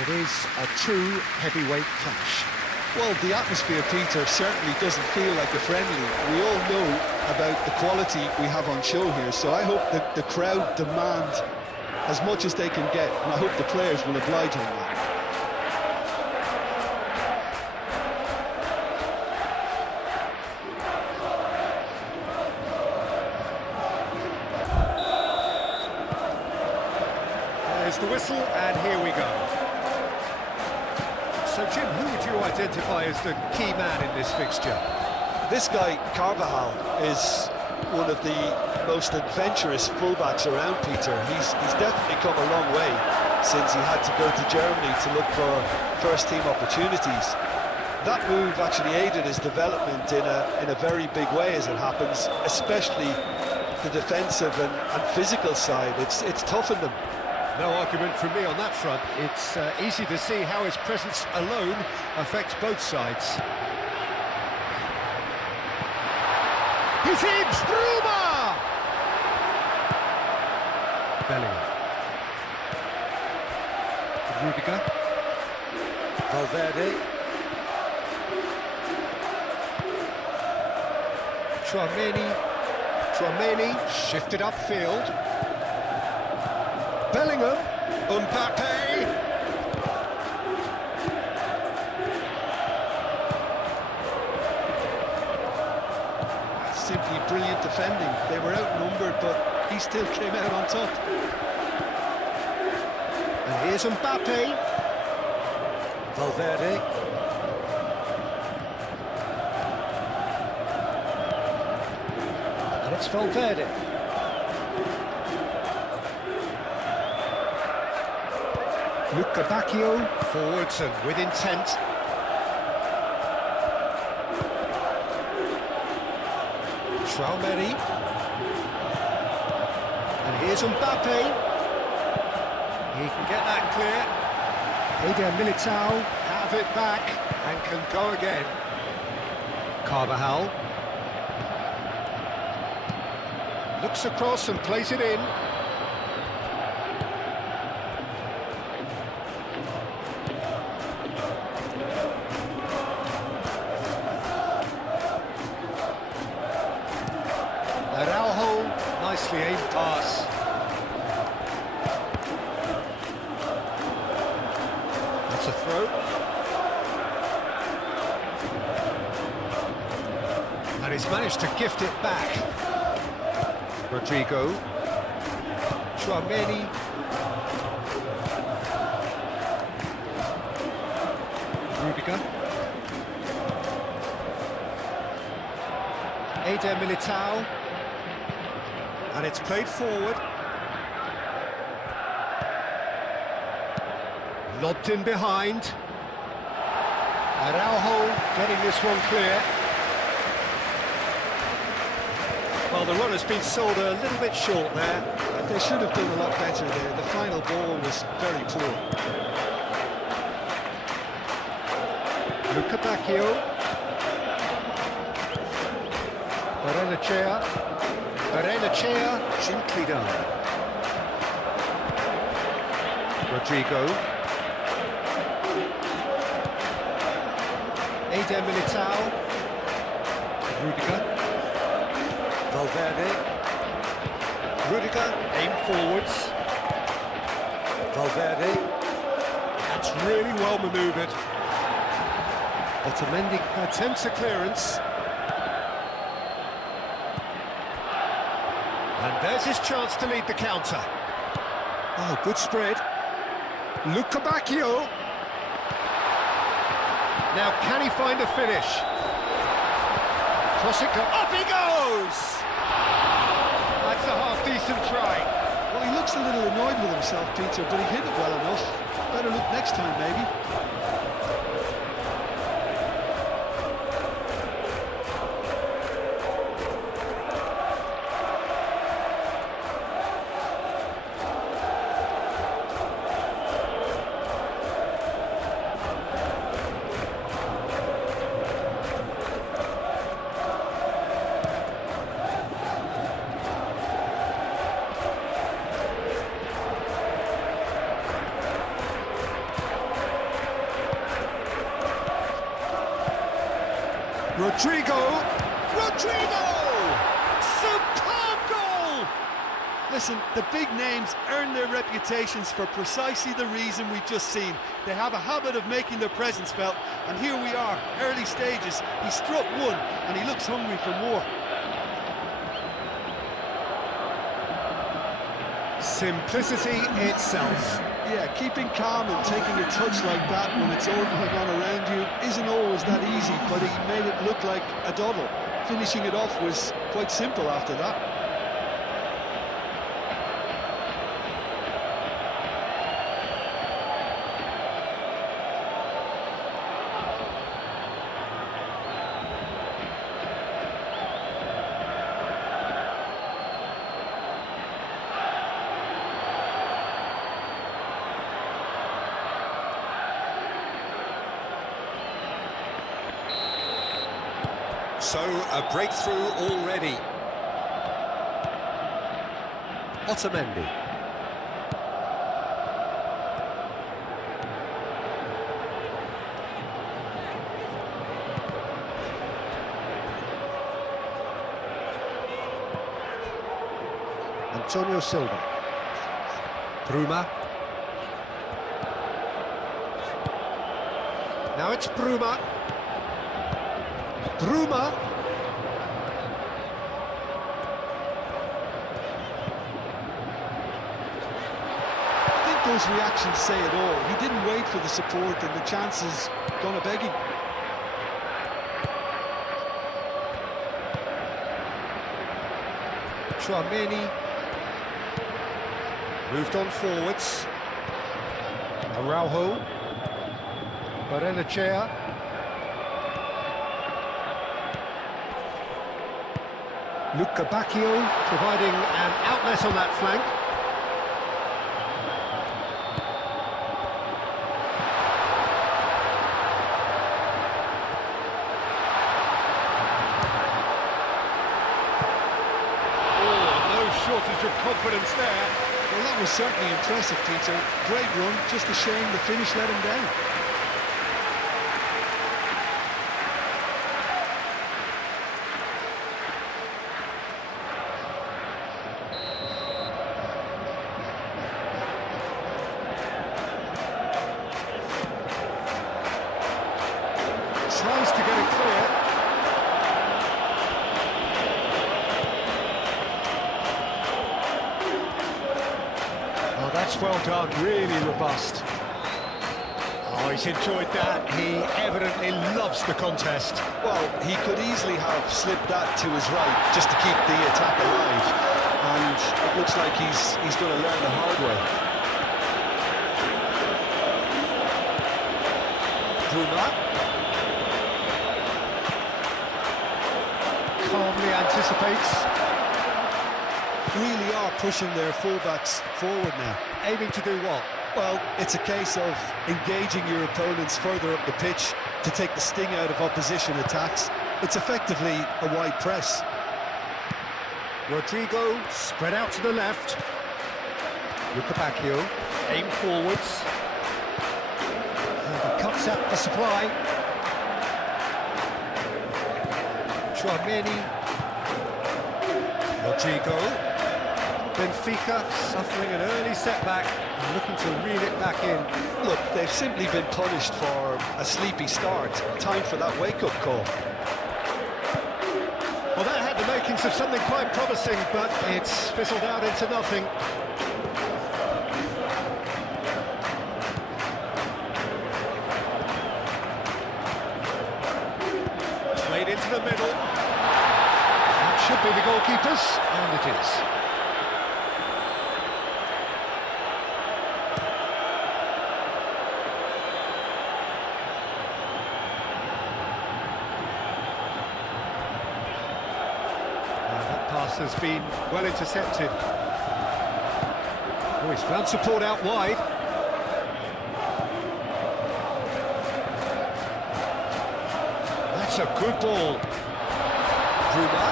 It is a true heavyweight clash. Well, the atmosphere, Peter, certainly doesn't feel like a friendly. We all know about the quality we have on show here, so I hope that the crowd demand as much as they can get, and I hope the players will oblige on that. There's the whistle, and here we go. So, Jim, who would you identify as the key man in this fixture? This guy, Carvajal, is one of the most adventurous fullbacks around, Peter. He's definitely come a long way since he had to go to Germany to look for first-team opportunities. That move actually aided his development in a very big way, as it happens, especially the defensive and physical side. It's toughened him. No argument from me on that front. It's easy to see how his presence alone affects both sides. He's in! Roma! Bellingham. Rudiger. Valverde. Tchouaméni shifted upfield. Bellingham. Mbappe. Simply brilliant defending. They were outnumbered, but he still came out on top. And here's Mbappe. Valverde. And it's Valverde. Luca Bacchio. Forwards and with intent. Tchouaméni. And here's Mbappe. He can get that clear. Eder Militao have it back and can go again. Carvajal. Looks across and plays it in. Araujo, nicely aimed pass. That's a throw. And he's managed to gift it back. Rodrigo. Tchouaméni. Rudiger. Eder Militao. And it's played forward. Lobbed in behind. Araujo getting this one clear. Well, the run has been sold a little bit short there. They should have done a lot better there. The final ball was very poor. Luca Bacchio. Barrenechea, gently done. Rodrigo. Eder Militao. Rudiger. Valverde. Rudiger, aimed forwards. Valverde. That's really well manoeuvred. Otamendi attempts a clearance. And there's his chance to lead the counter. Oh, good spread. Luca Bacchio. Now, can he find a finish? Cross it, up he goes! That's a half-decent try. Well, he looks a little annoyed with himself, Peter, but he hit it well enough. Better look next time, maybe. Rodrigo! Superb goal! Listen, the big names earn their reputations for precisely the reason we've just seen. They have a habit of making their presence felt, and here we are, early stages. He struck one, and he looks hungry for more. Simplicity itself. Yeah, keeping calm and taking a touch like that when it's all going on around you isn't always that easy, but he made it look like a doddle. Finishing it off was quite simple after that. So, a breakthrough already. Otamendi. Antonio Silva. Bruma. Now it's Bruma. Bruma. I think those reactions say it all. He didn't wait for the support, and the chances gone a-begging. Tchouaméni. Moved on forwards. Araujo. Barrenechea. Luca Bacchio providing an outlet on that flank. Oh, no shortage of confidence there. Well, that was certainly impressive, Peter. Great run, just a shame the finish let him down. Tries to get it clear. Oh, that's well done, really robust. Oh, he's enjoyed that. He evidently loves the contest. Well, he could easily have slipped that to his right just to keep the attack alive, and it looks like he's going to learn the hard way. Bruma. Calmly anticipates. Really are pushing their fullbacks forward now. Aiming to do what? Well, it's a case of engaging your opponents further up the pitch to take the sting out of opposition attacks. It's effectively a wide press. Rodrigo spread out to the left. Luca Bacchio aim forwards. And he cuts out the supply. Tchouaméni. Rodrigo. Benfica suffering an early setback and looking to reel it back in. Look, they've simply been punished for a sleepy start. Time for that wake-up call. Well, that had the makings of something quite promising, but it's fizzled out into nothing. Played into the middle. That should be the goalkeepers, and it is. Pass has been well intercepted. Oh, he's found support out wide. That's a good ball. Bruma.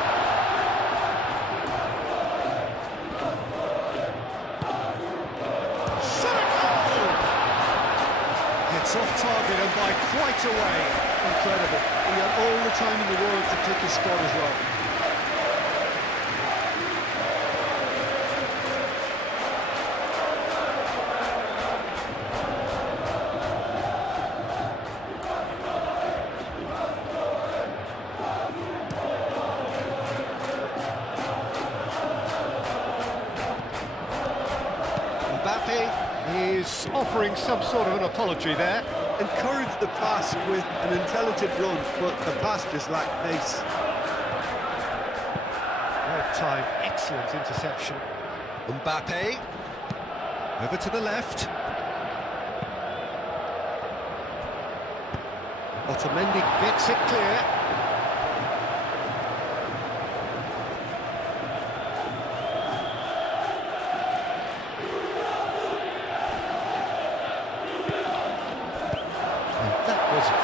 It's It's off target and by quite a way. Incredible. He had all the time in the world to pick his spot as well. Mbappe is offering some sort of an apology there. Encouraged the pass with an intelligent run, but the pass just lacked pace. Right time, excellent interception. Mbappe, over to the left. Otamendi gets it clear.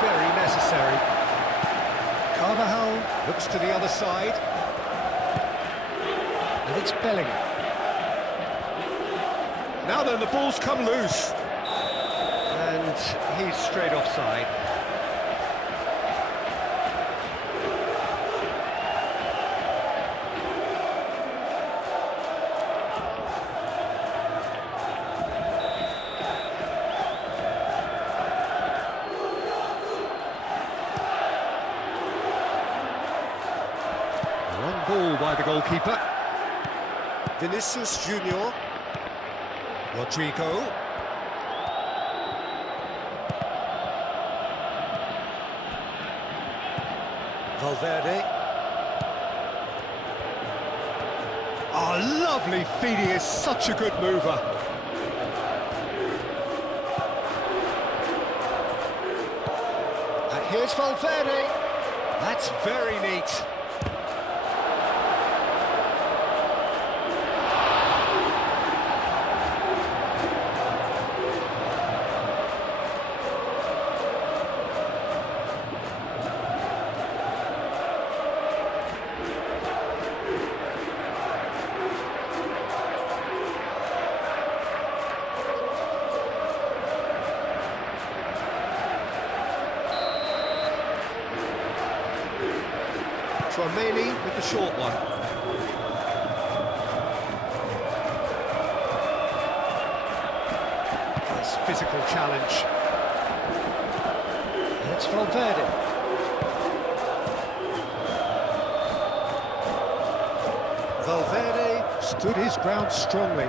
Very necessary. Carvajal looks to the other side. And it's Bellingham. Now then, the ball's come loose. And he's straight offside. Ball by the goalkeeper. Vinicius Junior. Rodrigo. Valverde. Oh, lovely feed. He is such a good mover. And here's Valverde. That's very neat. Tchouaméni with the short one. Nice physical challenge. And it's Valverde. Valverde stood his ground strongly.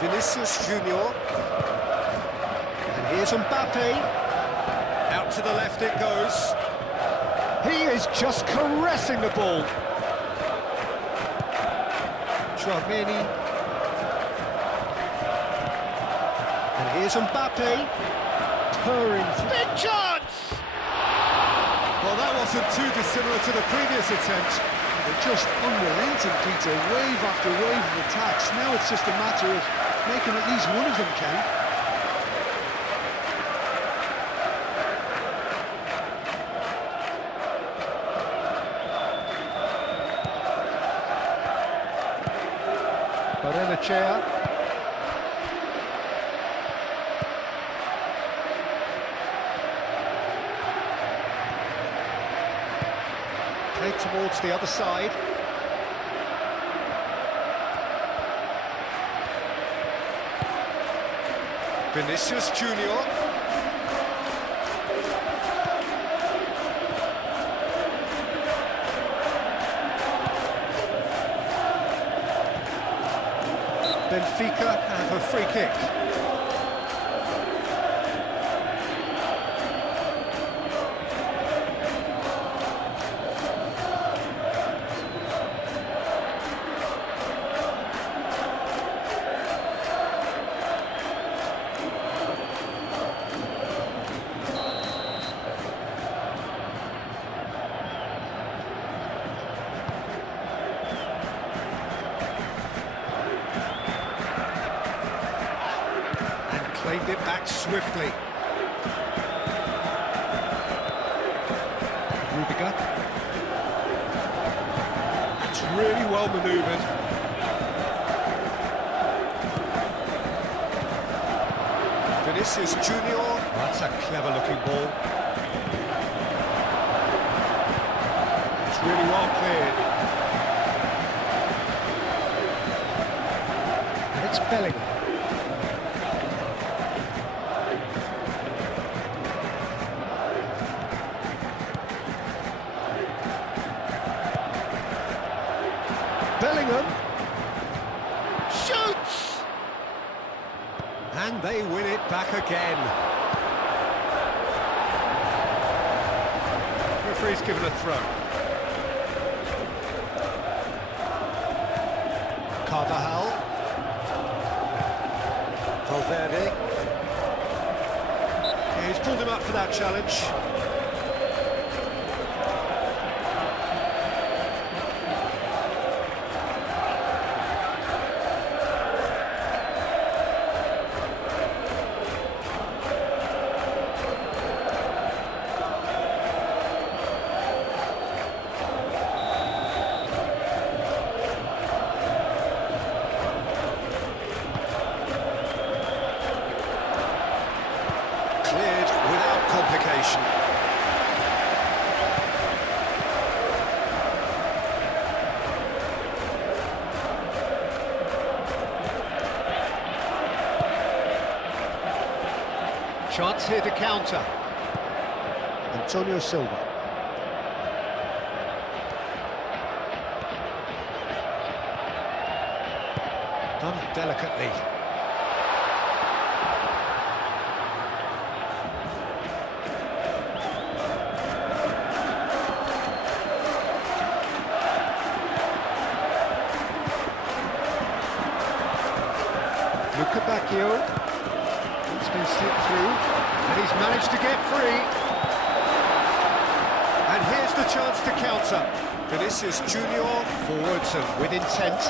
Vinicius Junior. And here's Mbappe. Out to the left it goes. He is just caressing the ball. Tchouaméni. And here's Mbappe. Purring. Big chance! Well, that wasn't too dissimilar to the previous attempt. They're just unrelenting, Peter, wave after wave of attacks. Now it's just a matter of making at least one of them count. Barrenechea. Played towards the other side. Vinicius Junior. Benfica have a free kick. gained it back swiftly. Rudiger. That's really well manoeuvred. Vinicius Junior. That's a clever-looking ball. It's really well cleared. And it's Bellingham. Bellingham shoots! And they win it back again. Referee's given a throw. Carvajal. Valverde. Yeah, he's pulled him up for that challenge. Cleared without complication. Chance here to counter. Antonio Silva. Done delicately. Luca Bacchio. It's been slipped through, and he's managed to get free. And here's the chance to counter. Vinicius Junior forwards and with intent.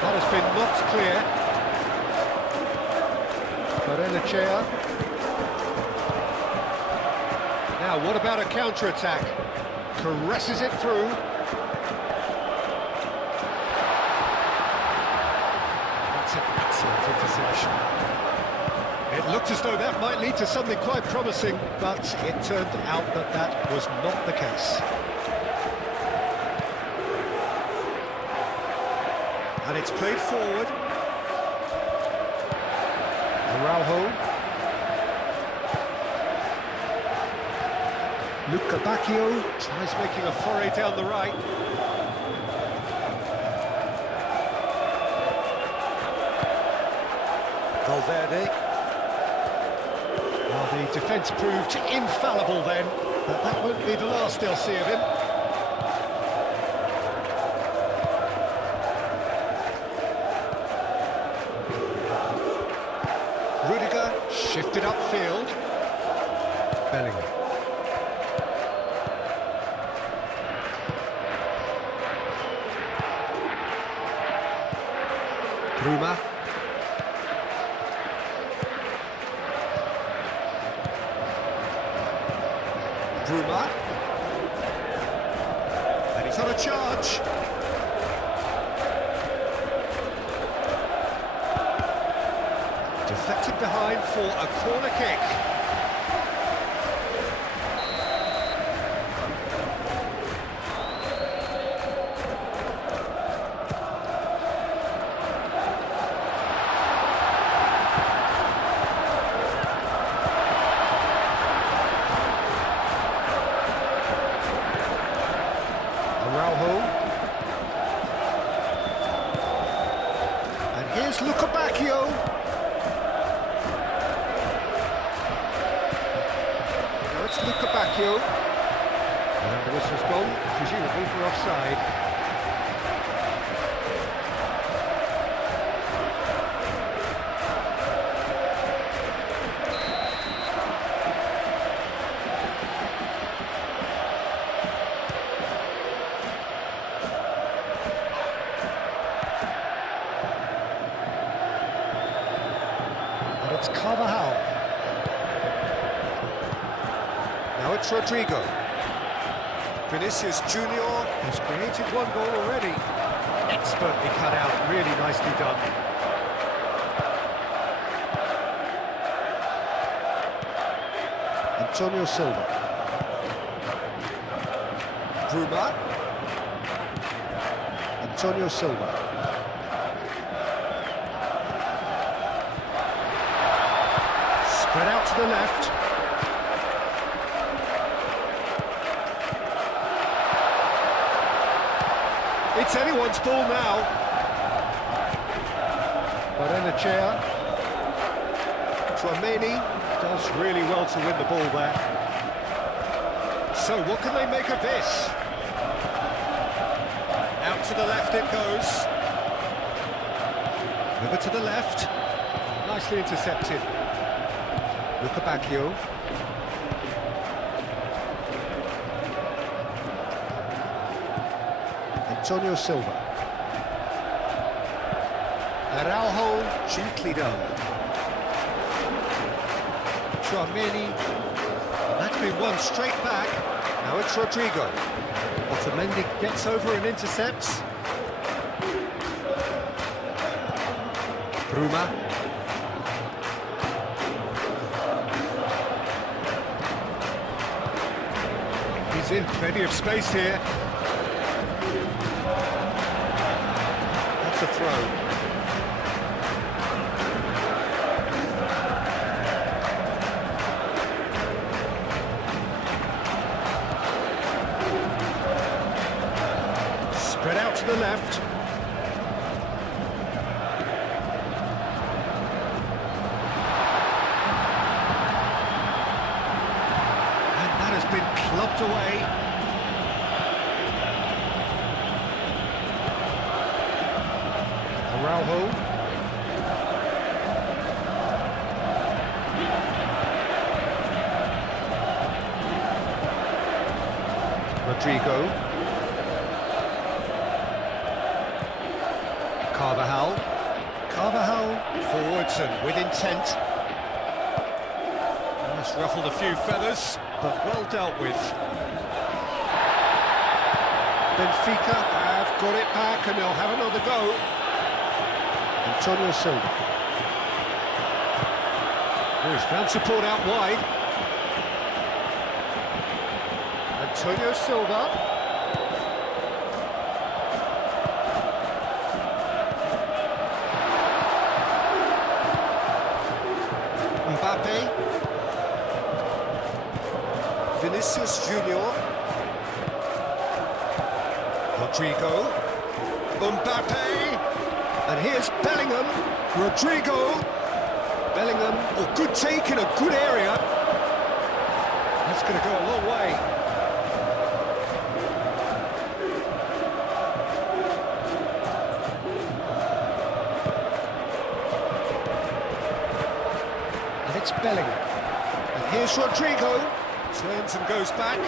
That has been knocked clear. Barrenechea. Now, what about a counter-attack? Caresses it through. That's an excellent interception. It looked as though that might lead to something quite promising, but it turned out that that was not the case. And it's played forward. Araujo. Luca Bacchio tries making a foray down the right. Valverde. Well, the defence proved infallible then, but that won't be the last they'll see of him. Rudiger shifted upfield. Bellingham. Bruma. Bruma. And he's on a charge. Deflected behind for a corner kick. Araujo. And here's Luca Bacchio. Now it's Luca Bacchio. And the whistle's gone, presumably for offside. Now it's Rodrigo. Vinicius Junior has created one goal already. Expertly cut out, really nicely done. Antonio Silva. Bruma. Antonio Silva. Spread out to the left. It's anyone's ball now. Barrenechea. Tchouaméni does really well to win the ball there. So what can they make of this? Out to the left it goes. Over to the left. Nicely intercepted. Lukabakio. Antonio Silva. Araujo, gently done. Tchouaméni. That's been won straight back. Now it's Rodrigo. Otamendi gets over and intercepts. Bruma. He's in plenty of space here. That's a throw. Spread out to the left. Been clubbed away. Araujo. Rodrigo. Carvajal forwards and with intent. That's ruffled a few feathers, but well dealt with. Benfica have got it back and they'll have another go. Antonio Silva. Oh, he's found support out wide. Antonio Silva. Mbappe. Vinicius Junior. Rodrigo. Mbappe. And here's Bellingham. Rodrigo. Bellingham. Oh, good take in a good area. That's going to go a long way. And it's Bellingham. And here's Rodrigo. Turns and goes back.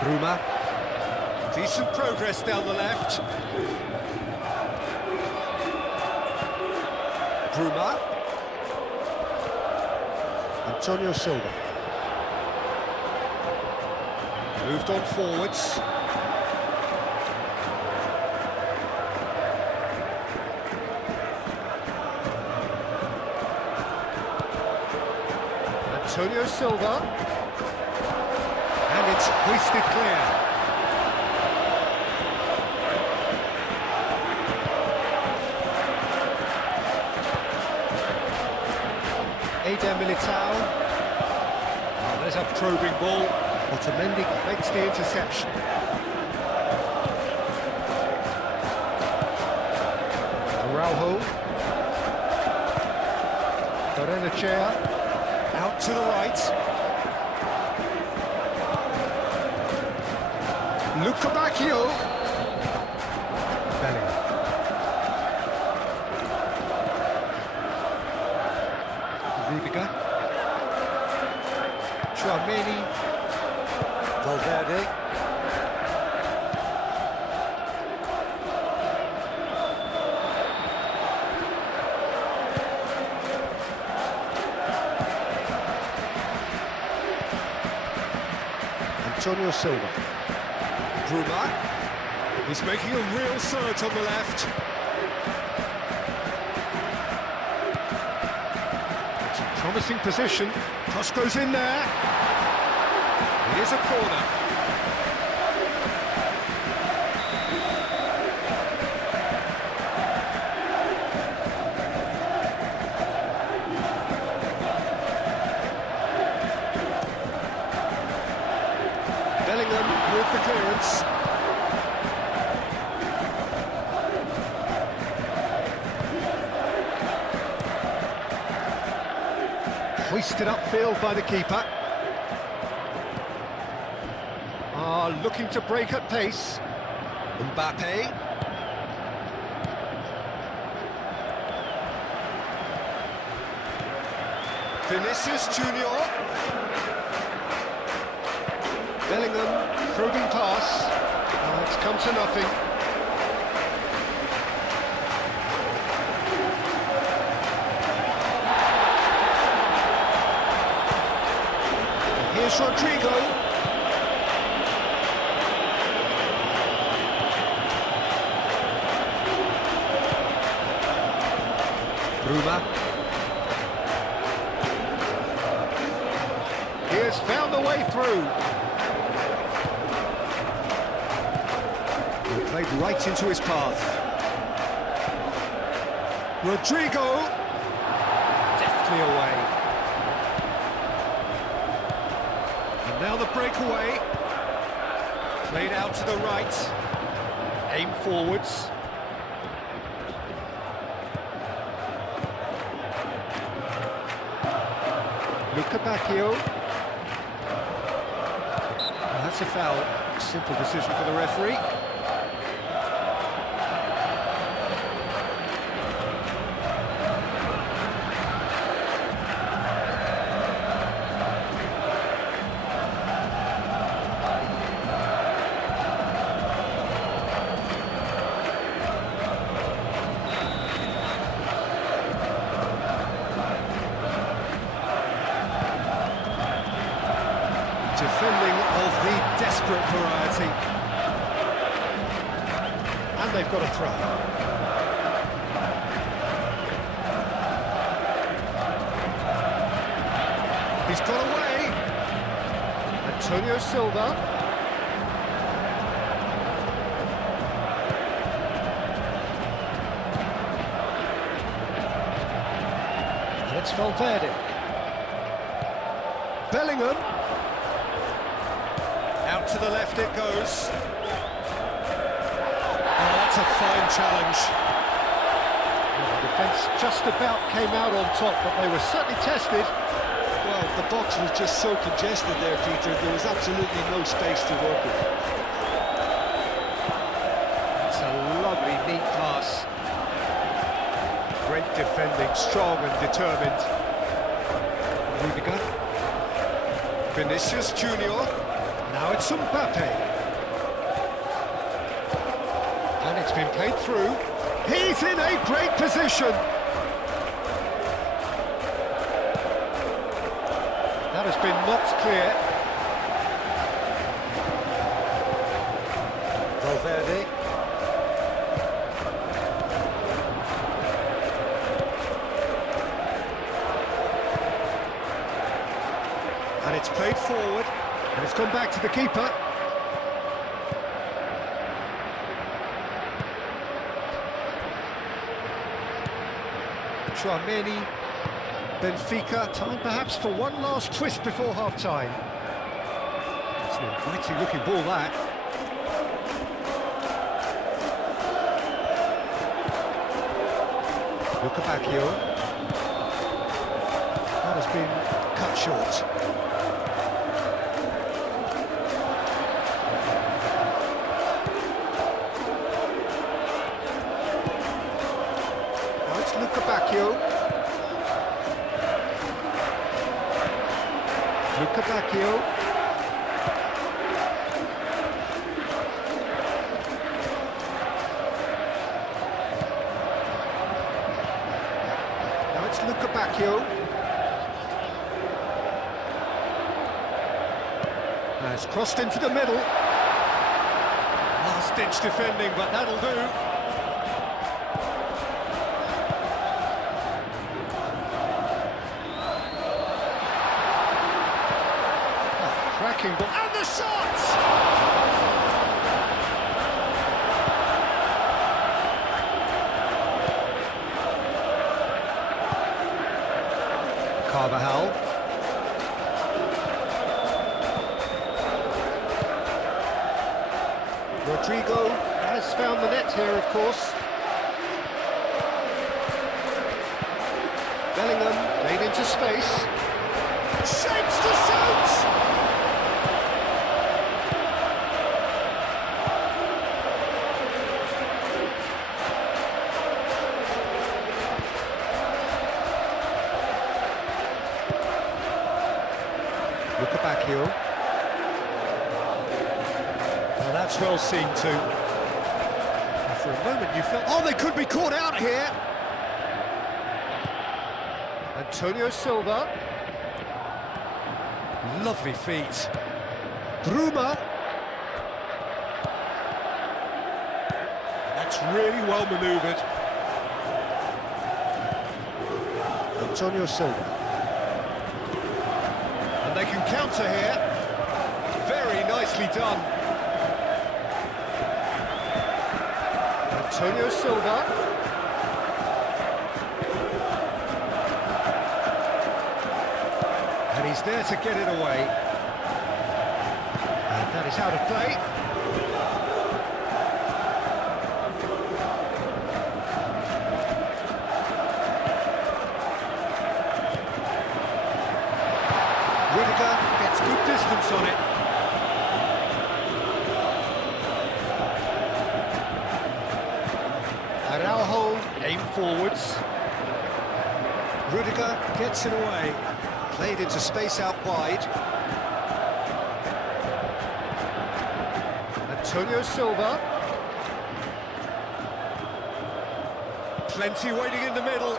Bruma. Decent progress down the left. Bruma. Antonio Silva. Moved on forwards. Antonio Silva, and it's hoisted clear. Militao. Oh, there's a probing ball. Otamendi makes the interception. Araujo. Barrenechea. Out to the right. Lukabakio. Bellingham. Rudiger. Tchouaméni. Valverde. Antonio Silva. Bruma. He's making a real surge on the left. It's a promising position. Cross goes in there. Here's a corner. Bellingham with the clearance. Hoisted upfield by the keeper. Looking to break at pace. Mbappe. Vinicius Junior. Bellingham probing pass. It's come to nothing. Here's Rodrigo. Bruma. He has found the way through. He played right into his path. Rodrigo. Deftly away. And now the breakaway. Played out to the right. Aim forwards. Bacchio. That's a foul. Simple decision for the referee. Defending of the desperate variety. And they've got a throw. He's got away. Antonio Silva. And it's Valverde. Bellingham. Out to the left it goes. Oh, that's a fine challenge. Well, the defence just about came out on top, but they were certainly tested. Well, the box was just so congested there, Peter. There was absolutely no space to work with. That's a lovely, neat pass. Great defending, strong and determined. Rudiger. Vinicius Junior. Now it's Mbappe. And it's been played through. He's in a great position. That has been knocked clear. Valverde. And it's played forward. And it's gone back to the keeper. Tchouaméni, Benfica, time perhaps for one last twist before half-time. It's an inviting looking ball, that. Bacchio. That has been cut short. Bacchio. Bacchio. Now it's Bacchio. Has crossed into the middle. Last-ditch defending, but that'll do. Cracking ball, and the shots! Carvajal. Rodrigo has found the net here, of course. Bellingham laid into space. Shapes to shoot! Look at back heel. Well, that's well seen too. And for a moment you felt, oh, they could be caught out here. Antonio Silva. Lovely feet. Bruma. That's really well manoeuvred. Antonio Silva. And they can counter here. Very nicely done. Antonio Silva. And he's there to get it away. And that is out of play. Rudiger gets good distance on it. Araujo aim forwards. Rudiger gets it away. Played into space out wide. Antonio Silva. Plenty waiting in the middle.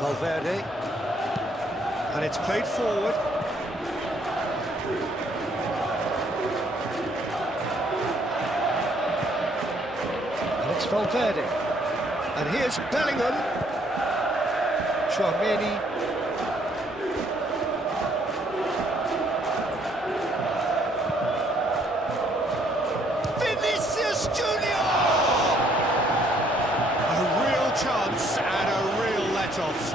Valverde. And it's played forward. And it's Valverde. And here's Bellingham. Tchouaméni. Vinicius Junior! A real chance and a real let-off.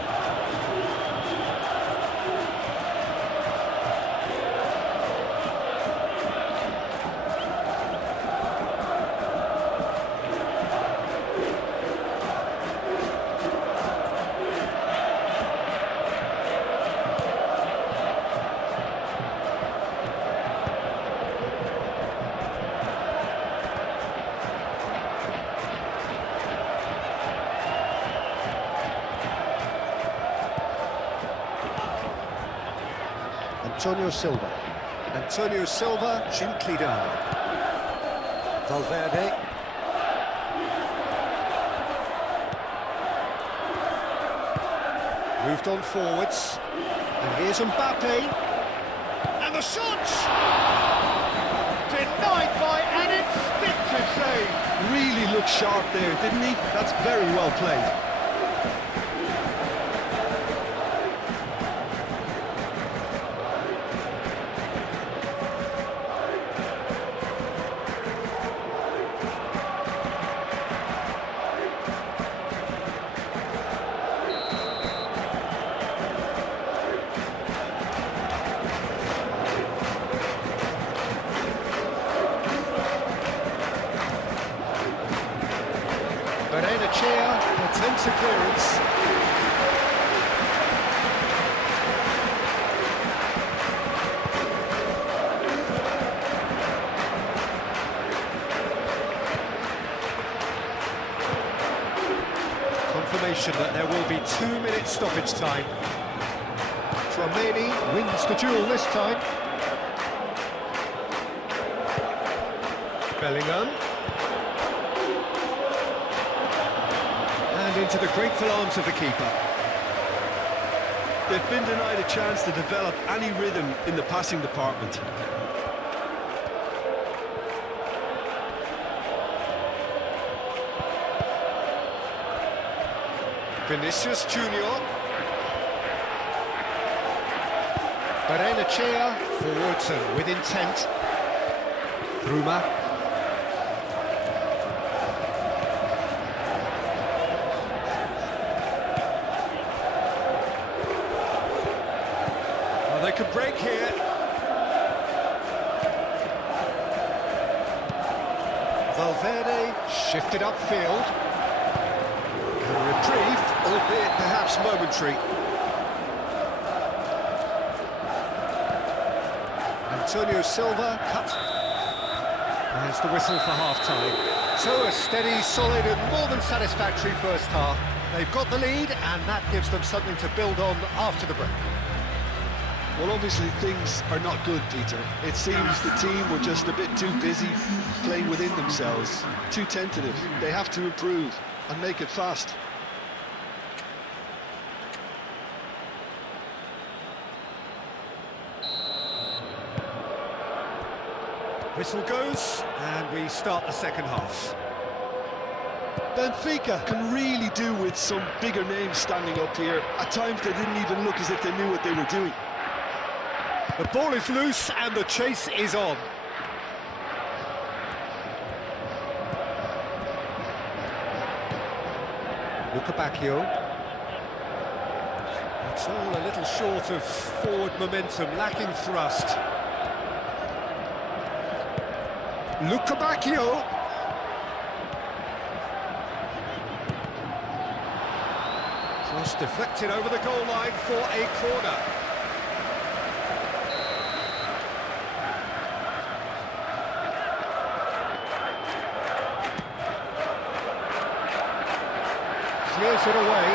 Antonio Silva. Antonio Silva gently down. Valverde. Moved on forwards. And here's Mbappe. And the shot! Denied by an instinctive save. Really looked sharp there, didn't he? That's very well played. Attempts a clearance. Confirmation that there will be 2-minute stoppage time. Tchouaméni wins the duel this time. Bellingham. into the grateful arms of the keeper. They've been denied a chance to develop any rhythm in the passing department. Vinicius Junior. Berenachea forwards and with intent. Bruma. Well, they could break here. Valverde shifted upfield. A reprieve, albeit perhaps momentary. Antonio Silva cut. There's the whistle for half-time. So a steady, solid and more than satisfactory first half. They've got the lead and that gives them something to build on after the break. Well, obviously things are not good, Peter. It seems the team were just a bit too busy playing within themselves, too tentative. They have to improve and make it fast. Whistle goes, and we start the second half. Benfica can really do with some bigger names standing up here. At times they didn't even look as if they knew what they were doing. The ball is loose, and the chase is on. Lukabakio. It's all a little short of forward momentum, lacking thrust. Lukabakio. Cross deflected over the goal line for a corner. Clears it away.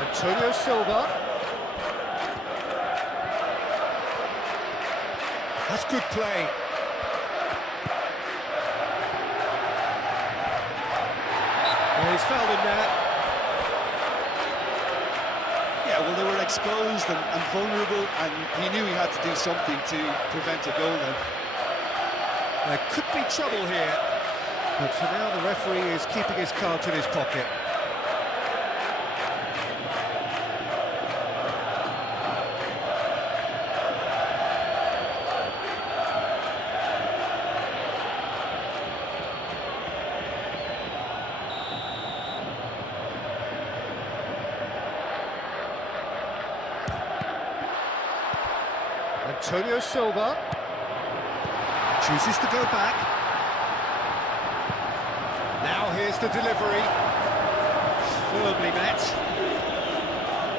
Antonio Silva. That's good play. And he's fouled him there. Yeah, well, they were exposed and vulnerable, and he knew he had to do something to prevent a goal then. There could be trouble here, but for now the referee is keeping his cards in his pocket. Antonio Silva chooses to go back. Now here's the delivery. Firmly met.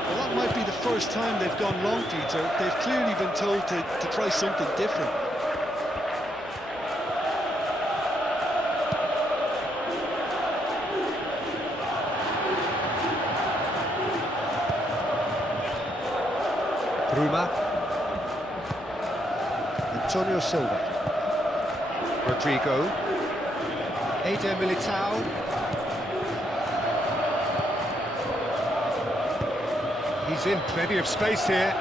Well, that might be the first time they've gone long, Peter. They've clearly been told to try something different. Bruma. Antonio Silva. Rodrigo. Eder Militao. He's in plenty of space here.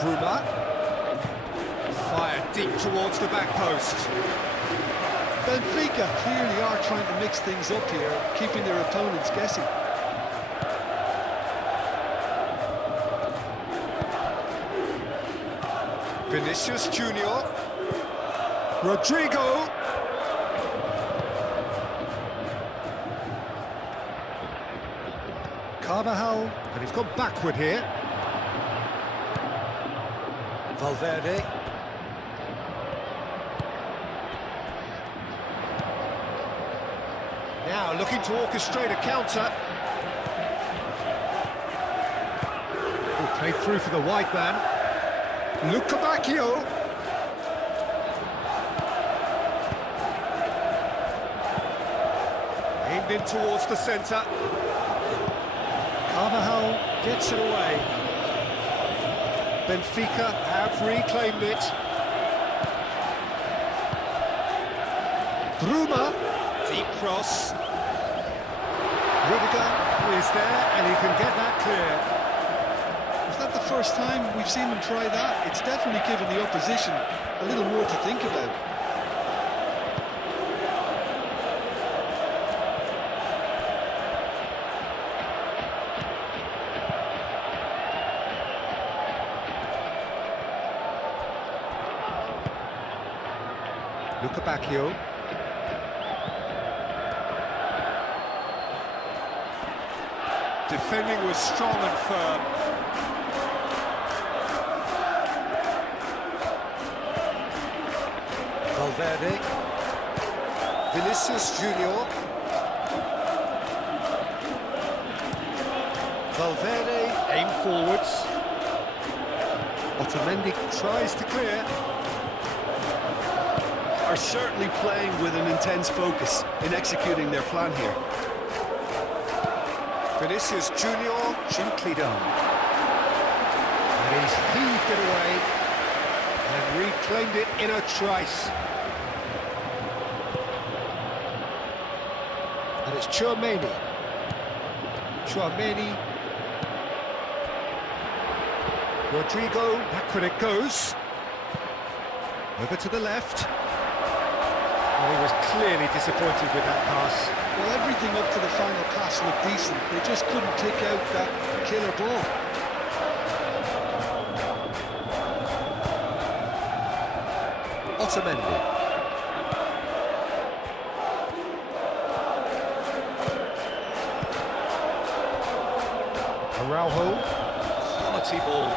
Bruma. Fired deep towards the back post. Benfica clearly are trying to mix things up here, keeping their opponents guessing. Vinicius Junior. Rodrigo. Carvajal, but he's gone backward here. Valverde. Now looking to orchestrate a counter. Oh, played through for the wide man. Lukabakio. Aimed in towards the centre. Carvajal gets it away. Benfica have reclaimed it. Bruma, deep cross. Rudiger is there, and he can get that clear. Is that the first time we've seen him try that? It's definitely given the opposition a little more to think about. Luca Bacchio. Defending was strong and firm. Valverde. Vinicius Junior. Valverde, aim forwards. Otamendi tries to clear. Are certainly playing with an intense focus in executing their plan here. Vinicius Junior, gently done. And he's heaved it away and reclaimed it in a trice. And it's Tchouaméni. Tchouaméni. Rodrigo, backward it goes. Over to the left. Well, he was clearly disappointed with that pass. Well, everything up to the final pass looked decent. They just couldn't take out that killer ball. Otamendi. Araujo. Quality ball.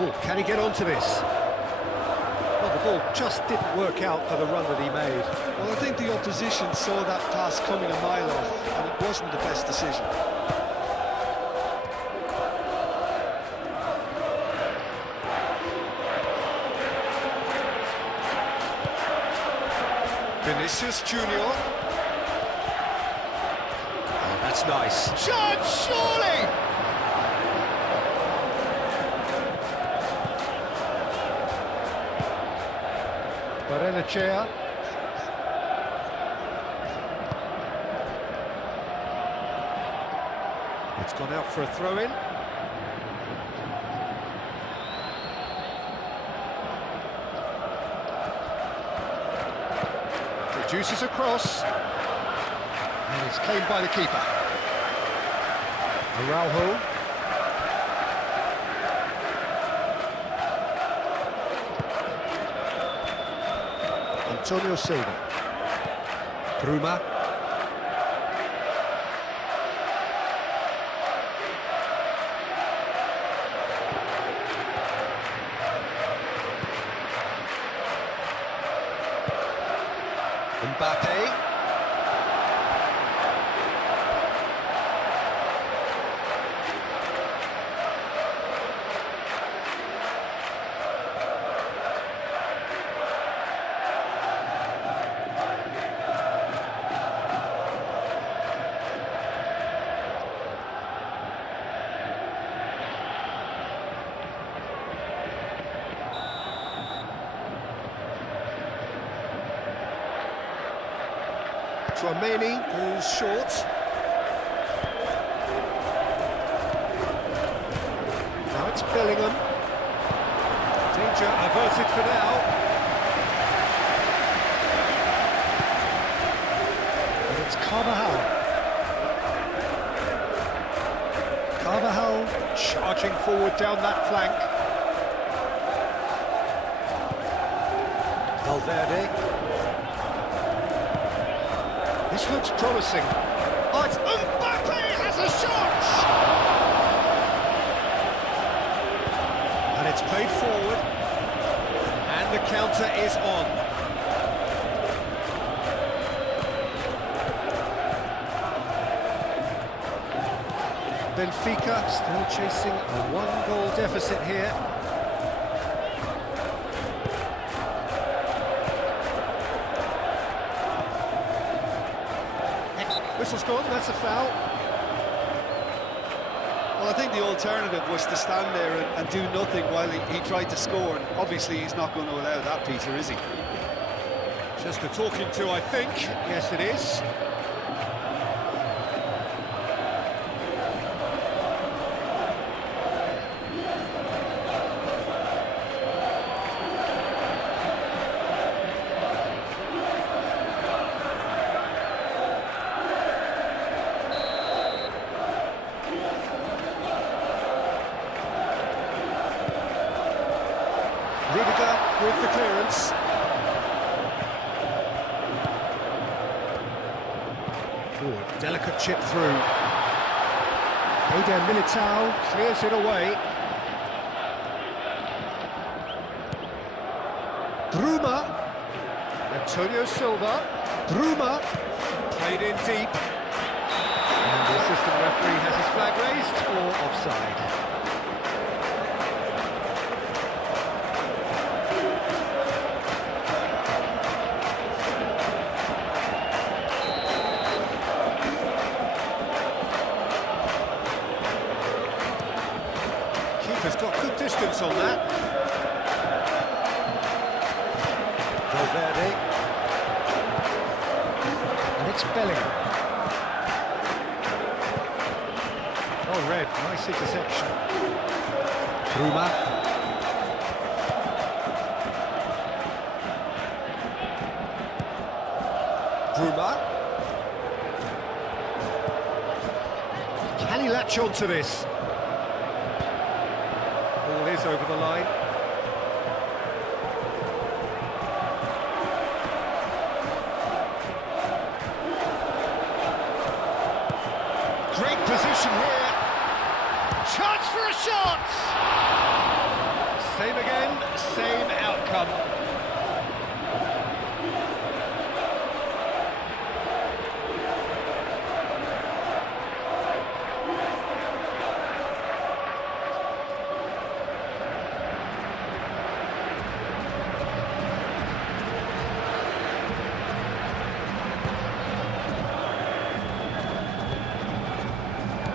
Ooh, can he get onto this? Well, the ball just didn't work out for the run that he made. Well, I think the opposition saw that pass coming a mile off, and it wasn't the best decision. Vinicius Junior. Oh, that's nice. Shot, surely! Barrenechea. It's gone out for a throw-in. Reduces across. And it's claimed by the keeper. Araujo. Antonio Silva. Bruma. Mbappe. Tchouaméni goes short. Now it's Bellingham. Danger averted for now. And it's Carvajal. Carvajal charging forward down that flank. Valverde. This looks promising. Oh, it's Mbappe has a shot! And it's played forward. And the counter is on. Benfica still chasing a one-goal deficit here. Whistle's gone, that's a foul. Well, I think the alternative was to stand there and do nothing while he tried to score, and obviously he's not going to allow that, Peter, is he? Just a talking to, I think. Yes, it is. Rudiger with the clearance. Ooh, delicate chip through. Eder Militao clears it away. Bruma. Antonio Silva. Bruma. Played in deep. And the assistant referee has his flag raised for offside. Keeper's got good distance on that. Valverde. And it's Bellingham. Oh, red, nice interception. Bruma. Bruma. Can he latch on to this? Ball is over the line. Great position here. Chance for a shot! Same again, same outcome.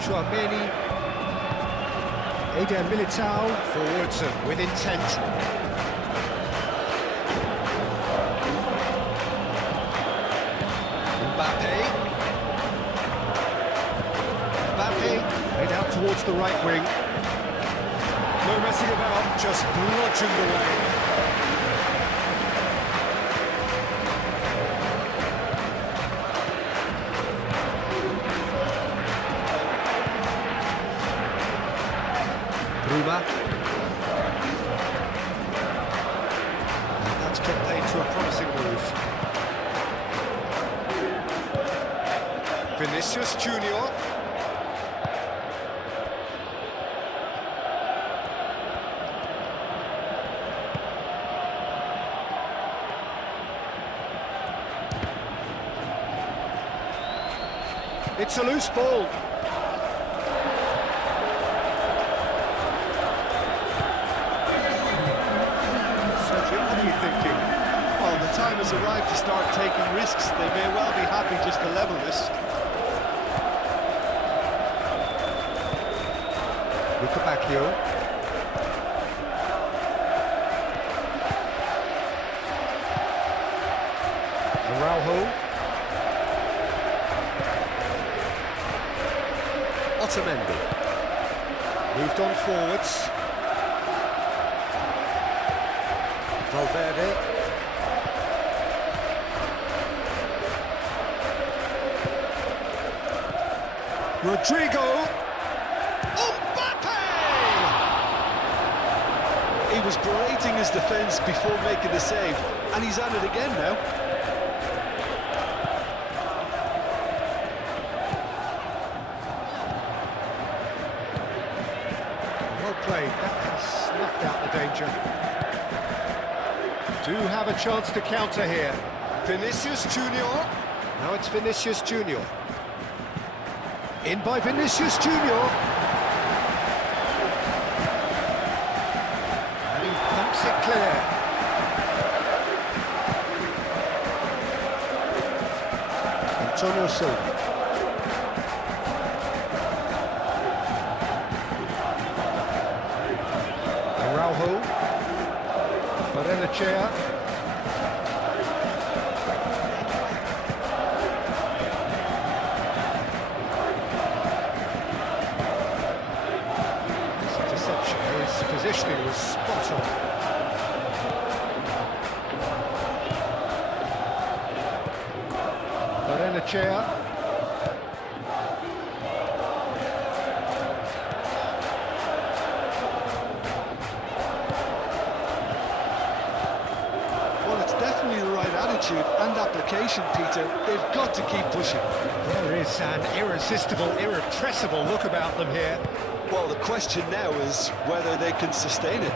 Chouameni, Eder Militao forwards and with intent. Mbappe made out towards the right wing. No messing about, just bludgeoned away. Bruma. That's kept paid to a promising move. Vinicius Junior. It's a loose ball. Thinking? Well, the time has arrived to start taking risks. They may well be happy just to level this. Look at Bacchio. Araujo. Otamendi. Moved on forwards. Valverde. Rodrigo. Mbappe! He was berating his defence before making the save, and he's at it again now. Well played. That has snuffed out the danger. Do have a chance to counter here. Vinicius Junior. Now it's Vinicius Junior. In by Vinicius Junior. And he thumps it clear. Antonio Silva. Araujo. Barrenechea. positioning was spot on. Chair. Well, it's definitely the right attitude and application, Peter. They've got to keep pushing. There is an irresistible, irrepressible look about them here. Well, the question now is whether they can sustain it.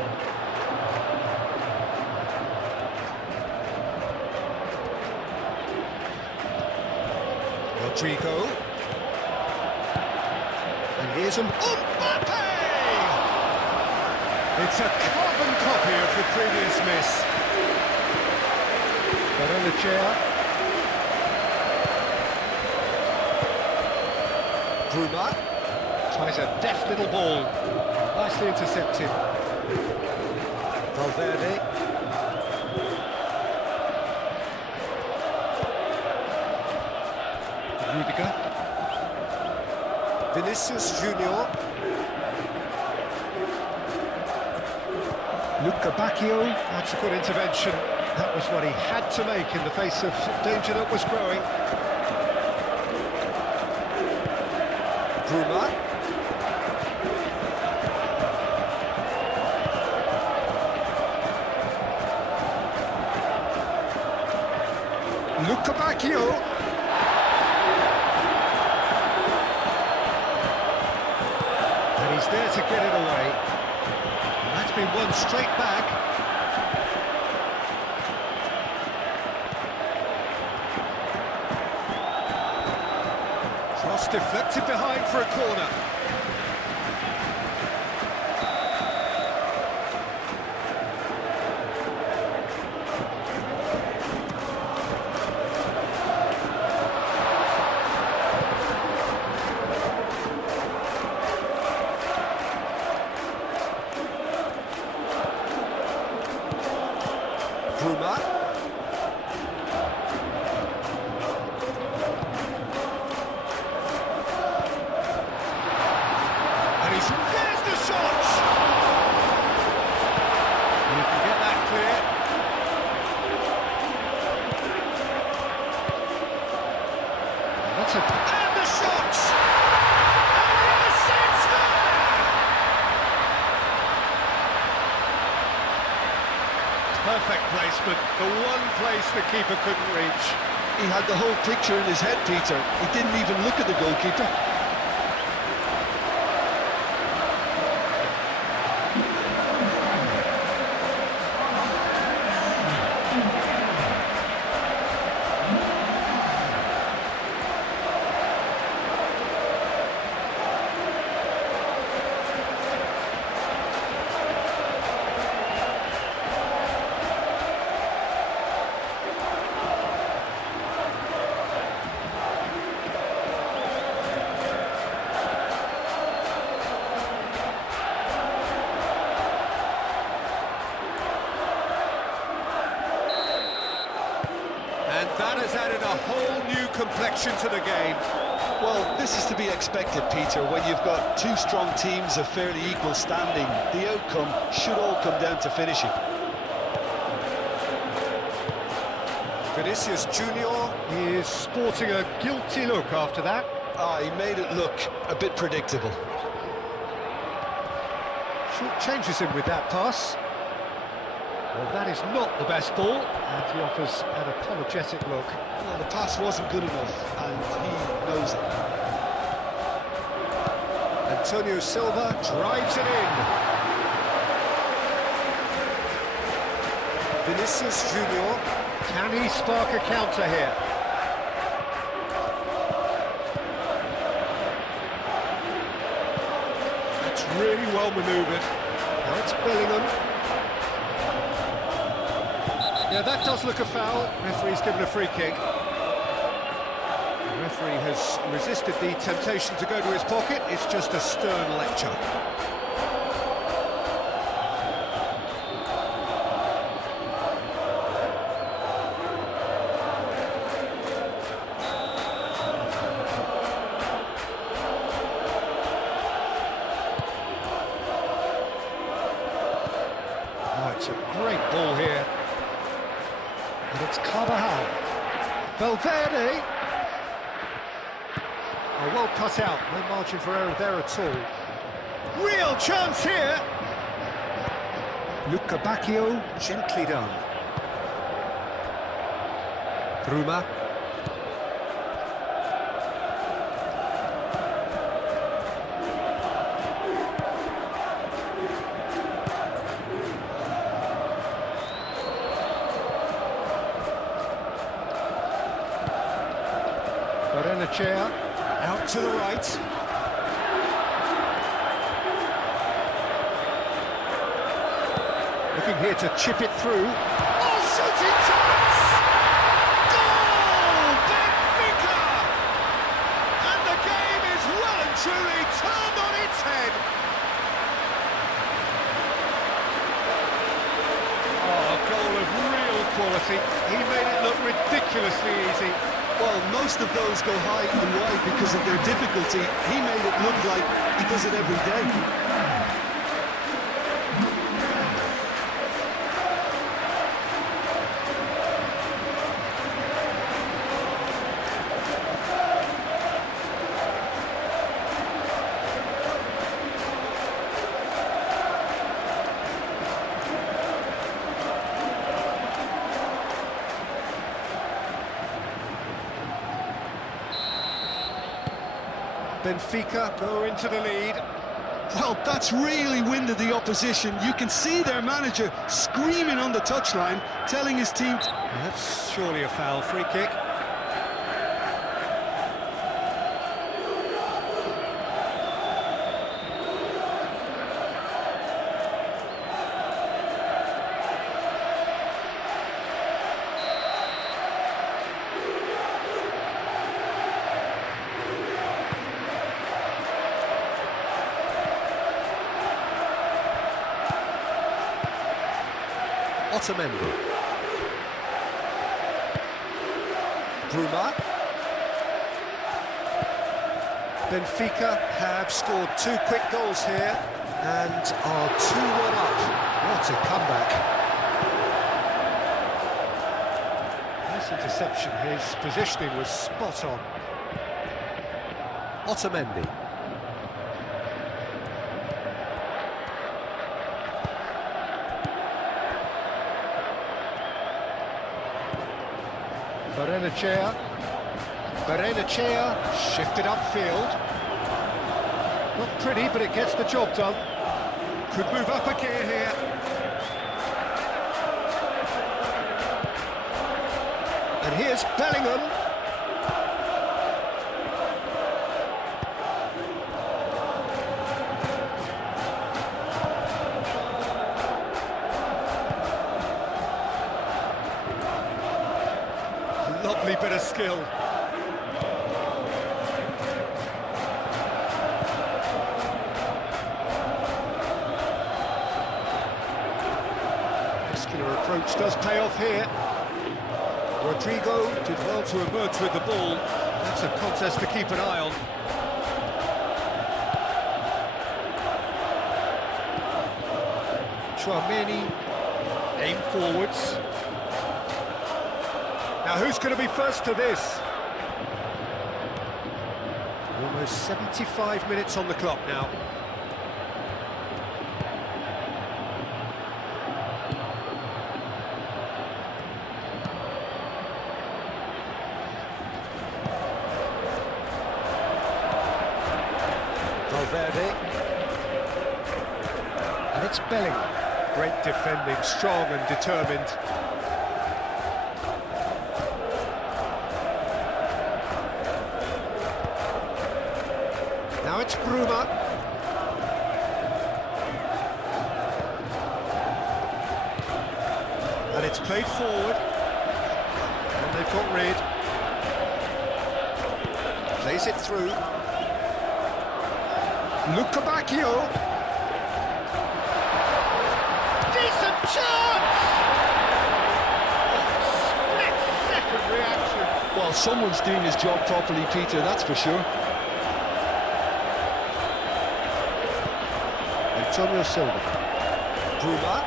Rodrigo. And here's Mbappe! It's a carbon copy of the previous miss. Chair. Bruma tries a deft little ball. Nicely intercepted. Valverde. Rudiger. Vinicius Junior. Luca Bacchio. That's a good intervention. That was what he had to make in the face of danger that was growing. Bruma. Luca Bacchio. And he's there to get it away. And that's been won straight back. Cross deflected behind for a corner. Bruma. And there's the shot! You can get that clear. And the shot! And yes, it's there! Perfect placement, the one place the keeper couldn't reach. He had the whole picture in his head, Peter. He didn't even look at the goalkeeper. And that has added a whole new complexion to the game. Well, this is to be expected, Peter, when you've got two strong teams of fairly equal standing. The outcome should all come down to finishing. Vinicius Junior is sporting a guilty look after that. He made it look a bit predictable. Short changes him with that pass. Well, that is not the best ball, and he offers an apologetic look. Well, the pass wasn't good enough, and he knows it. Antonio Silva drives it in. Vinicius Junior, can he spark a counter here? That's really well manoeuvred. Now it's Bellingham. Yeah, that does look a foul. Referee's given a free kick. The referee has resisted the temptation to go to his pocket. It's just a stern lecture. It's a great ball here. And it's Carvajal. Valverde. Oh, well cut out. No margin for error there at all. Real chance here. Luca Bacchio, gently done. Bruma. Chair out to the right. Looking here to chip it through. Oh, shooting chance! Goal! Benfica! And the game is well and truly turned on its head. Oh, a goal of real quality. He made it look ridiculously easy. Well, most of those go high and wide because of their difficulty. He made it look like he does it every day. Benfica go into the lead. Well, that's really winded the opposition. You can see their manager screaming on the touchline, telling his team... That's surely a foul. Free kick. Otamendi. Bruma. Benfica have scored 2 quick goals here and are 2-1 up. What a comeback. Nice interception. His positioning was spot on. Otamendi. Barrenechea shifted upfield. Not pretty, but it gets the job done. Could move up a gear here. And here's Bellingham. Lovely bit of skill. Muscular approach does pay off here. Rodrigo did well to emerge with the ball. That's a contest to keep an eye on. Tchouameni aim forwards. Now, who's going to be first to this? Almost 75 minutes on the clock now. Valverde. And it's Bellingham. Great defending, strong and determined. Now it's Bruma. And it's played forward. And they've got rid. Plays it through. Luca Bacchio. Decent chance! Split-second reaction. Well, someone's doing his job properly, Peter, that's for sure. Antonio Silva. Bruma.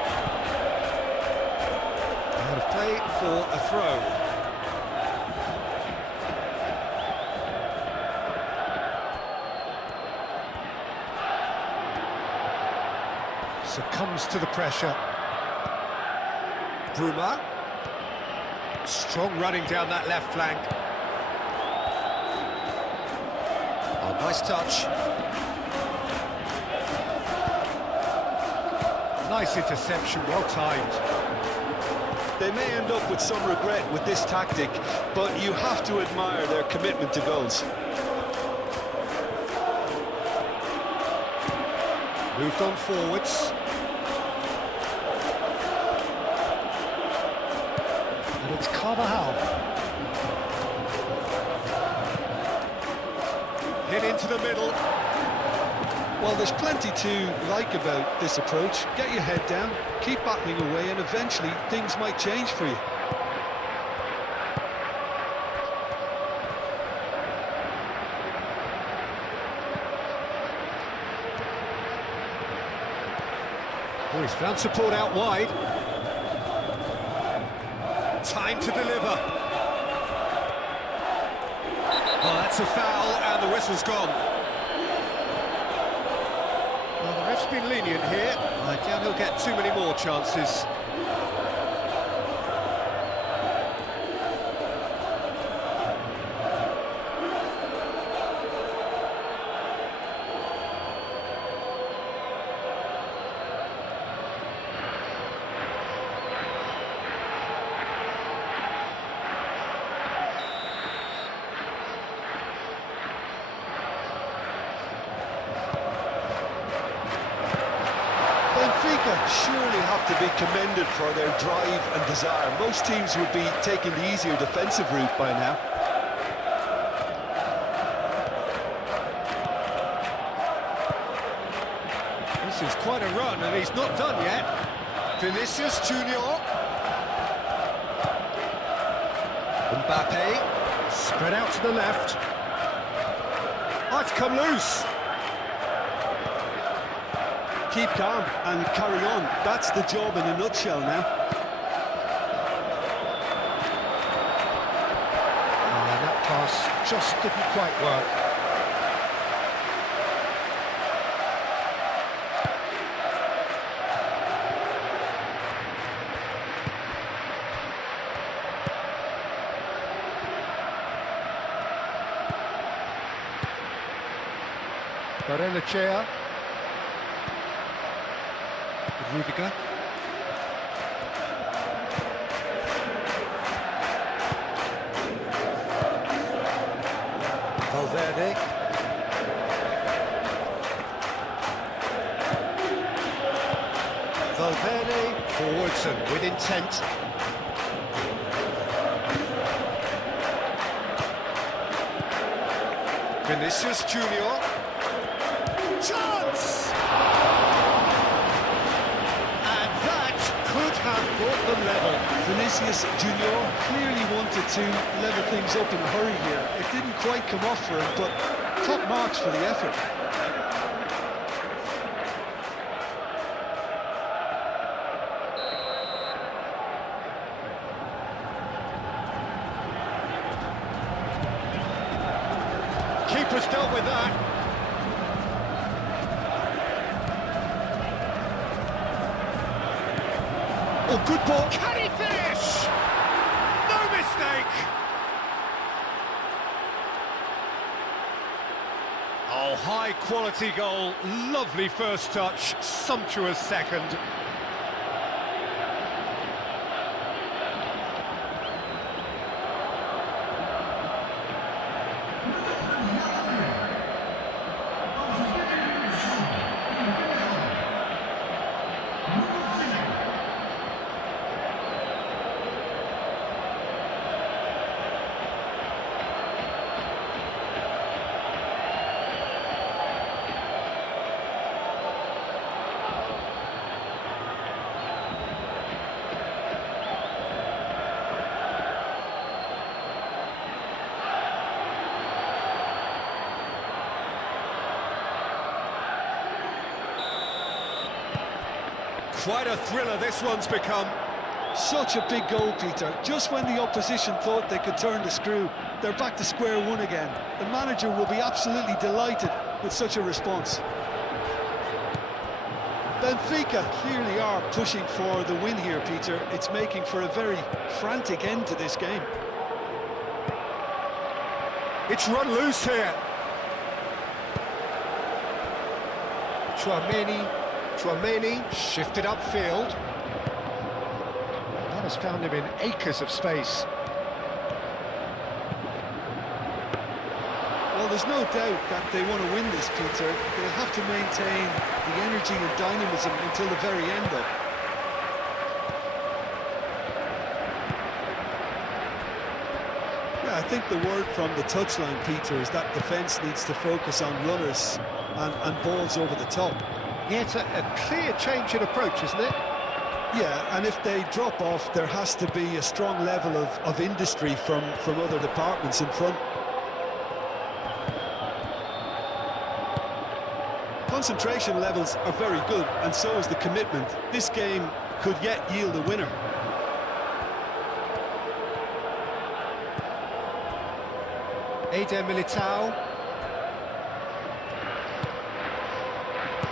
play for a throw. Succumbs to the pressure. Bruma. Strong running down that left flank. Oh, nice touch. Nice interception, well timed. They may end up with some regret with this tactic, but you have to admire their commitment to goals. Moved on forwards. And it's Carvajal. Hit into the middle. Well, there's plenty to like about this approach. Get your head down, keep battling away, and eventually things might change for you. Oh, he's found support out wide. Time to deliver. Oh, that's a foul, and the whistle's gone. Well, the ref's been lenient here. I doubt he'll get too many more chances. Benfica surely have to be commended for their drive and desire. Most teams would be taking the easier defensive route by now. This is quite a run, and he's not done yet. Vinicius Junior. Mbappe. Spread out to the left. Oh, it's come loose. Keep calm and carry on. That's the job in a nutshell now. And that pass just didn't quite work. Barrenechea. Rudiger. Valverde. Valverde forwards and with intent. Vinicius Junior. Chance! Have brought them level. Vinicius Junior clearly wanted to level things up in a hurry here. It didn't quite come off for him, but top marks for the effort. Keeper's dealt with that. Oh, good ball. Can he finish? No mistake. Oh, high quality goal. Lovely first touch. Sumptuous second. Quite a thriller this one's become. Such a big goal, Peter. Just when the opposition thought they could turn the screw, they're back to square one again. The manager will be absolutely delighted with such a response. Benfica clearly are pushing for the win here, Peter. It's making for a very frantic end to this game. It's run loose here. Chouameni shifted upfield. That has found him in acres of space. Well, there's no doubt that they want to win this, Peter. They'll have to maintain the energy and dynamism until the very end, though. Yeah, I think the word from the touchline, Peter, is that defence needs to focus on runners and balls over the top. Yeah, it's a clear change in approach, isn't it? Yeah, and if they drop off, there has to be a strong level of industry from other departments in front. Concentration levels are very good, and so is the commitment. This game could yet yield a winner. Eder Militao.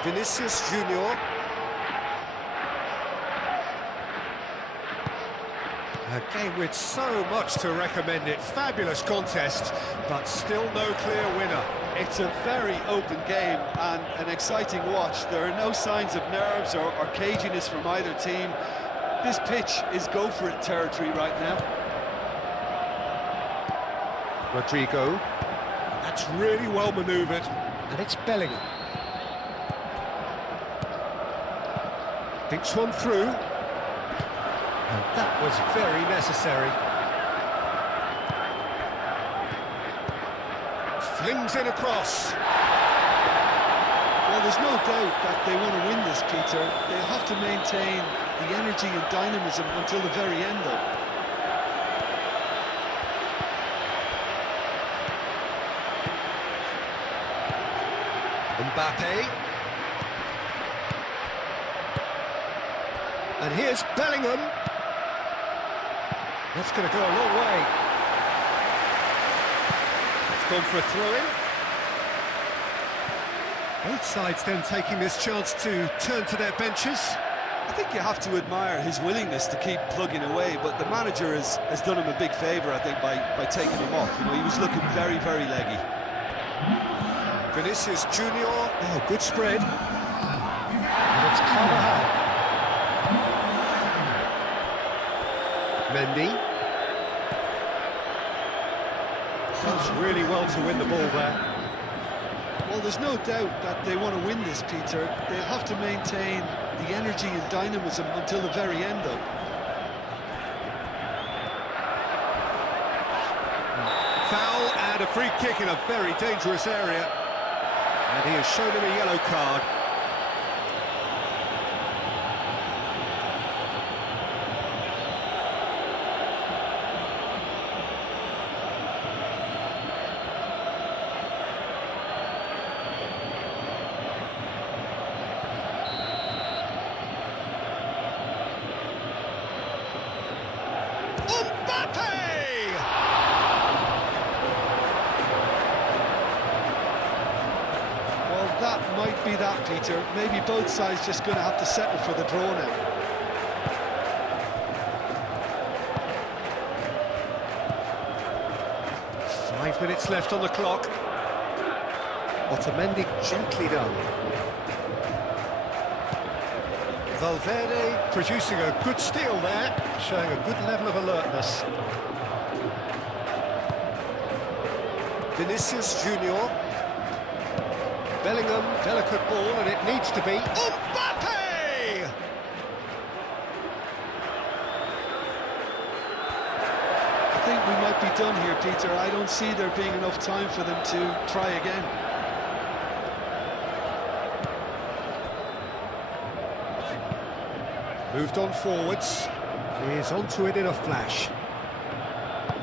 Vinicius Junior. A game with so much to recommend it. Fabulous contest, but still no clear winner. It's a very open game and an exciting watch. There are no signs of nerves or caginess from either team. This pitch is go-for-it territory right now. Rodrigo. That's really well manoeuvred. And it's Bellingham. Thinks one through. And that was very necessary. Flings in across. Well, there's no doubt that they want to win this, Peter. They'll have to maintain the energy and dynamism until the very end, though. Mbappe. And here's Bellingham. That's going to go a long way. It's gone for a throw-in. Both sides then taking this chance to turn to their benches. I think you have to admire his willingness to keep plugging away, but the manager has done him a big favour, I think, by taking him off. You know, he was looking very, very leggy. Vinicius Junior. Oh, good spread. And it's Carvajal. Mendy. Does really well to win the ball there. Well, there's no doubt that they want to win this, Peter. They'll have to maintain the energy and dynamism until the very end, though. Foul and a free kick in a very dangerous area. And he has shown him a yellow card. That might be that, Peter. Maybe both sides just going to have to settle for the draw now. Five minutes left on the clock. Otamendi gently done. Valverde producing a good steal there, showing a good level of alertness. Vinicius Junior. Bellingham, delicate ball, and it needs to be Mbappe! I think we might be done here, Peter. I don't see there being enough time for them to try again. Moved on forwards. He is onto it in a flash.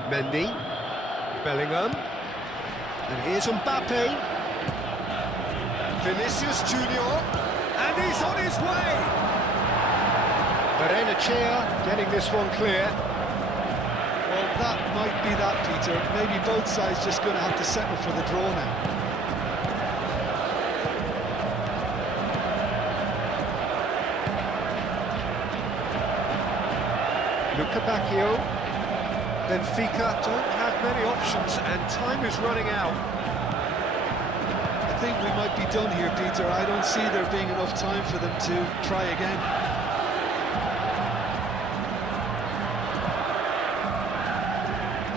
Mendy. Bellingham. And here's Mbappe. Vinicius Junior, and he's on his way! Benfica getting this one clear. Well, that might be that, Peter. Maybe both sides just going to have to settle for the draw now. Lukabakio. Benfica don't have many options and time is running out. I think we might be done here, Peter. I don't see there being enough time for them to try again.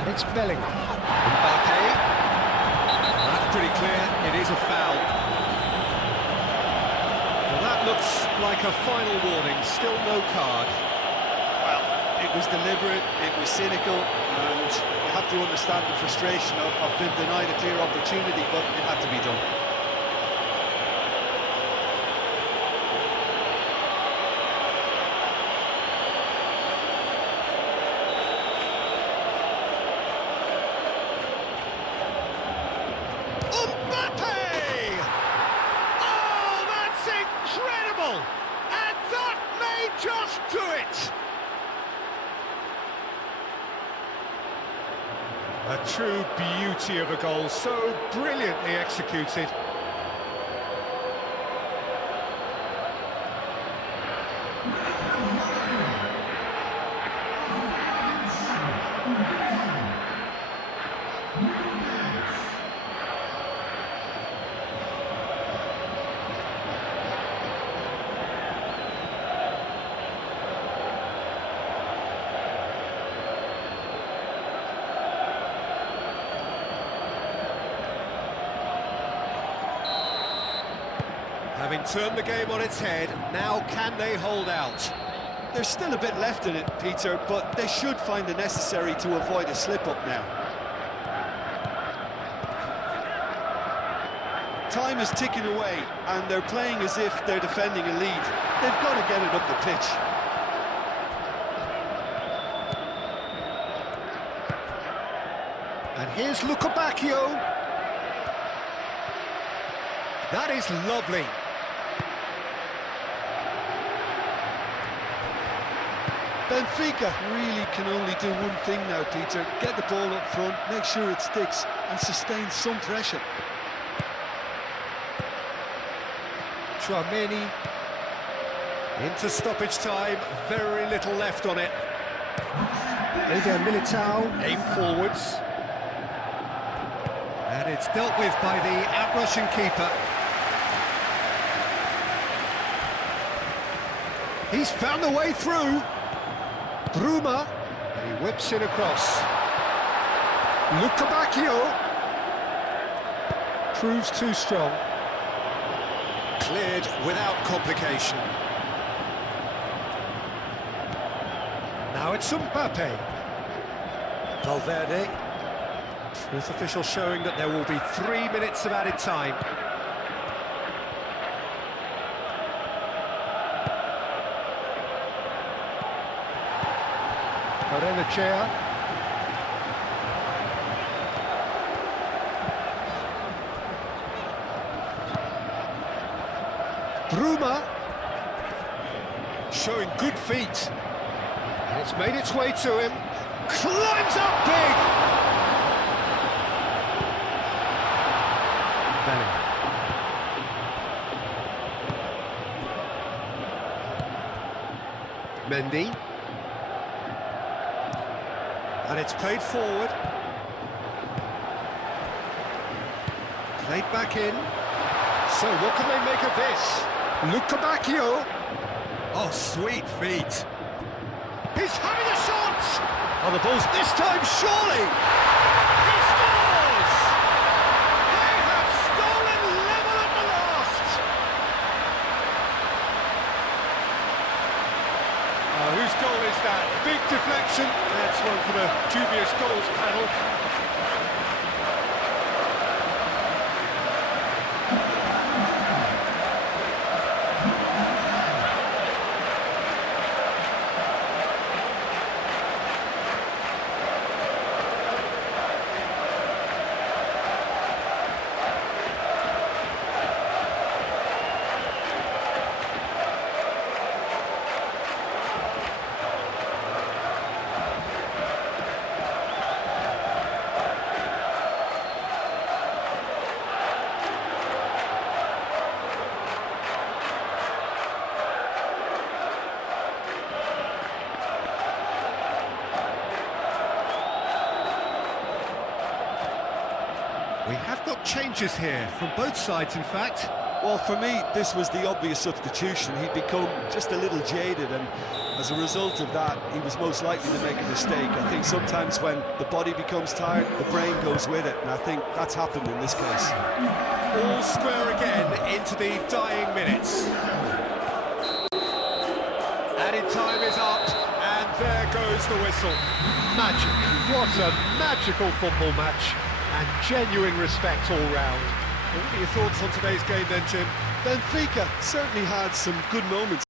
And it's Bellingham. Mbappe. That's pretty clear, it is a foul. Well, that looks like a final warning, still no card. Well, it was deliberate, it was cynical, and you have to understand the frustration of being denied a clear opportunity, but it had to be done. Incredible! And that may just do it! A true beauty of a goal, so brilliantly executed. Having turned the game on its head, now can they hold out? There's still a bit left in it, Peter, but they should find the necessary to avoid a slip-up now. Time is ticking away, and they're playing as if they're defending a lead. They've got to get it up the pitch. And here's Lukabakio. That is lovely. Benfica really can only do one thing now, Peter. Get the ball up front, make sure it sticks, and sustain some pressure. Tchouameni into stoppage time, very little left on it. Eder Militao, aim forwards. And it's dealt with by the out-rushing keeper. He's found the way through. Bruma, he whips it across. Lukabakio proves too strong. Cleared without complication. Now it's Mbappe. Valverde. Fourth official showing that there will be 3 minutes of added time. Benfica. Bruma showing good feet. And it's made its way to him. Climbs up big. Bellingham. Mendy. And it's played forward. Played back in. So what can they make of this? Lukabakio. Oh, sweet feet. He's having a shot! Oh, the ball's this time, surely! He scores! They have stolen level at the last! Whose goal is that? Big deflection. That's one for the dubious goals panel. We have got changes here from both sides, in fact. Well, for me, this was the obvious substitution. He'd become just a little jaded, and as a result of that, he was most likely to make a mistake. I think sometimes when the body becomes tired, the brain goes with it, and I think that's happened in this case. All square again into the dying minutes. Added time is up, and there goes the whistle. Magic. What a magical football match, and genuine respect all round. What are your thoughts on today's game then, Jim? Benfica certainly had some good moments.